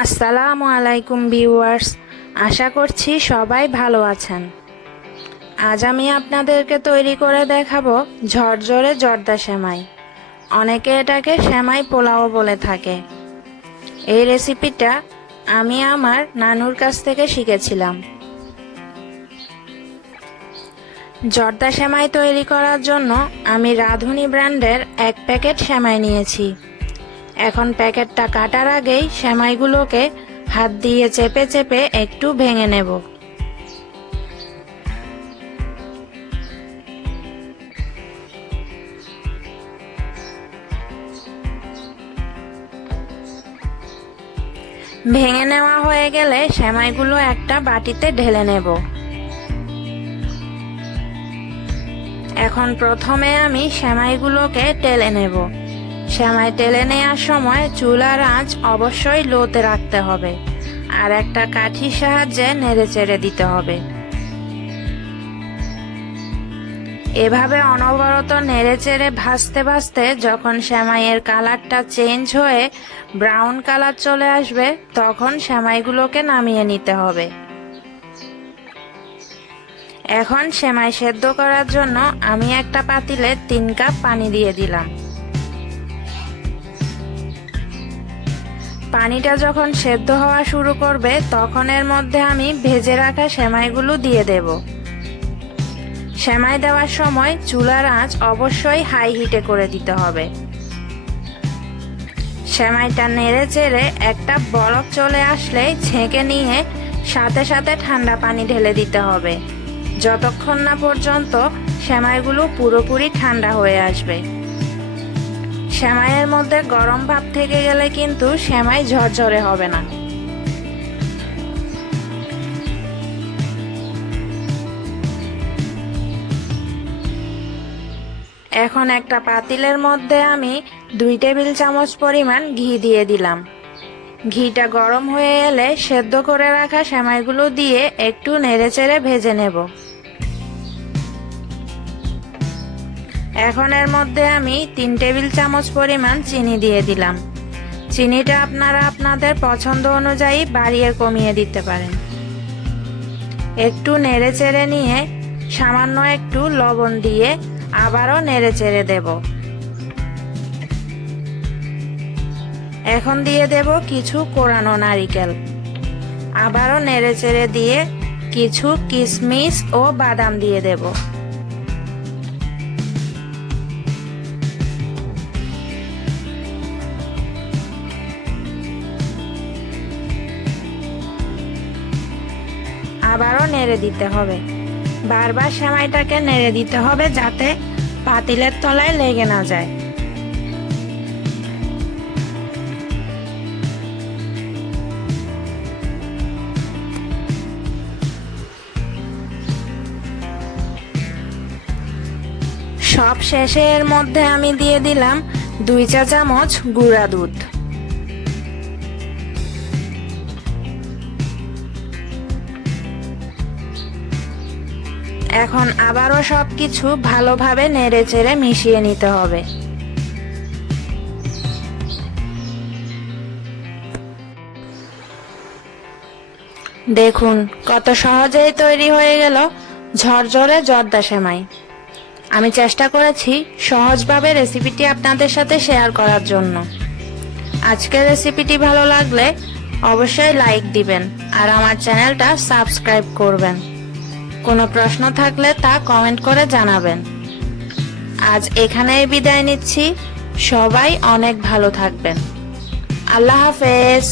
আসসালামু আলাইকুম ভিউয়ার্স, আশা করছি সবাই ভালো আছেন। আজ আমি আপনাদেরকে তৈরি করে দেখাবো ঝরঝরে জর্দা সেমাই। অনেকে এটাকে সেমাই পোলাও বলে থাকে। এই রেসিপিটা আমি আমার নানুর কাছ থেকে শিখেছিলাম। জর্দা সেমাই তৈরি করার জন্য আমি রাঁধুনি ব্র্যান্ডের এক প্যাকেট সেমাই নিয়েছি। এখন প্যাকেটটা কাটার আগেই সেমাইগুলোকে হাত দিয়ে চেপে চেপে একটু ভেঙে নেব। ভেঙে নেওয়া হয়ে গেলে সেমাইগুলো একটা বাটিতে ঢেলে নেব। এখন প্রথমে আমি সেমাইগুলোকে টেলে নেব। সেমাই টেলে নেওয়ার সময় চুলার আঁচ অবশ্যই লোতে রাখতে হবে। আর একটা কাঠির সাহায্যে নেড়ে চেড়ে দিতে হবে। এভাবে অনবরত নেড়ে চেড়ে ভাজতে ভাজতে যখন সেমাইয়ের কালারটা চেঞ্জ হয়ে ব্রাউন কালার চলে আসবে, তখন সেমাইগুলোকে নামিয়ে নিতে হবে। এখন সেমাই সেদ্ধ করার জন্য আমি একটা পাতিলে তিন কাপ পানি দিয়ে দিলাম। পানিটা যখন সেদ্ধ হওয়া শুরু করবে, তখন এর মধ্যে আমি ভেজে রাখা সেমাইগুলো দিয়ে দেব। সেমাই দেওয়ার সময় চুলার আঁচ অবশ্যই হাই হিটে করে দিতে হবে। সেমাইটা নেড়ে চেড়ে একটা বরফ চলে আসলে ছেঁকে নিয়ে সাথে সাথে ঠান্ডা পানি ঢেলে দিতে হবে। যতক্ষণ না পর্যন্ত সেমাইগুলো পুরোপুরি ঠান্ডা হয়ে আসবে। সেমাইয়ের মধ্যে গরম ভাব থেকে গেলে কিন্তু সেমাই ঝরঝরে হবে না। এখন একটা পাতিলের মধ্যে আমি দুই টেবিল চামচ পরিমাণ ঘি দিয়ে দিলাম। ঘিটা গরম হয়ে এলে সেদ্ধ করে রাখা সেমাইগুলো দিয়ে একটু নেড়েচেড়ে ভেজে নেব। এখন এর মধ্যে আমি তিন টেবিল চামচ পরিমাণ চিনি দিয়ে দিলাম। চিনিটা আপনারা আপনাদের পছন্দ অনুযায়ী বাড়িয়ে কমিয়ে দিতে পারেন। একটু নেড়ে চেড়ে নিয়ে সামান্য একটু লবণ দিয়ে আবারও নেড়ে চেড়ে দেব। এখন দিয়ে দেব কিছু কোরানো নারিকেল। আবারও নেড়ে চেড়ে দিয়ে কিছু কিশমিশ ও বাদাম দিয়ে দেবো। আবারও নেড়ে দিতে হবে। বারবার সেমাইটাকে নেড়ে দিতে হবে যাতে পাতিলের তলায় লেগে না যায়। সব শেষে এর মধ্যে আমি দিয়ে দিলাম দুই চা চামচ গুঁড়া দুধ। এখন আবারও সব কিছু ভালোভাবে নেড়ে চেড়ে মিশিয়ে নিতে হবে। দেখুন, কত সহজেই তৈরি হয়ে গেল ঝরঝরে জর্দা সেমাই। আমি চেষ্টা করেছি সহজভাবে রেসিপিটি আপনাদের সাথে শেয়ার করার জন্য। আজকের রেসিপিটি ভালো লাগলে অবশ্যই লাইক দিবেন আর আমার চ্যানেলটা সাবস্ক্রাইব করবেন। কোনো প্রশ্ন থাকলে তা কমেন্ট করে জানাবেন। আজ এখানেই বিদায় নিচ্ছি। সবাই অনেক ভালো থাকবেন। আল্লাহ হাফেজ।